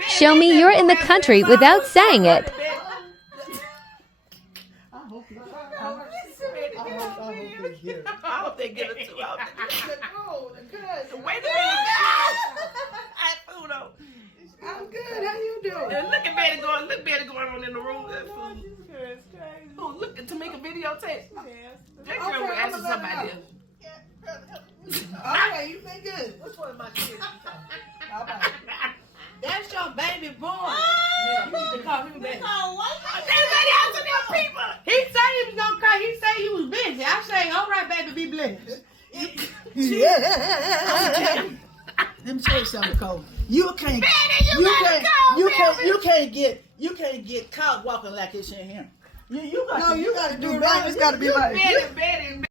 Show me you're in the country without saying it. I hope they get it too. Wait a minute. I'm good. How you doing? Look at Betty going. Look Betty going on in the room. Oh, look at Tamika videotape. That girl was asking somebody else. Okay, you been good. Which one of my kids? That's your baby boy. You need to call him back. He said he was gonna call. He said he was busy. I say, all right, baby, be blessed. Let me tell you something, Cole. You can't get caught walking like this in here. You gotta do it right. It's gotta be like Betty.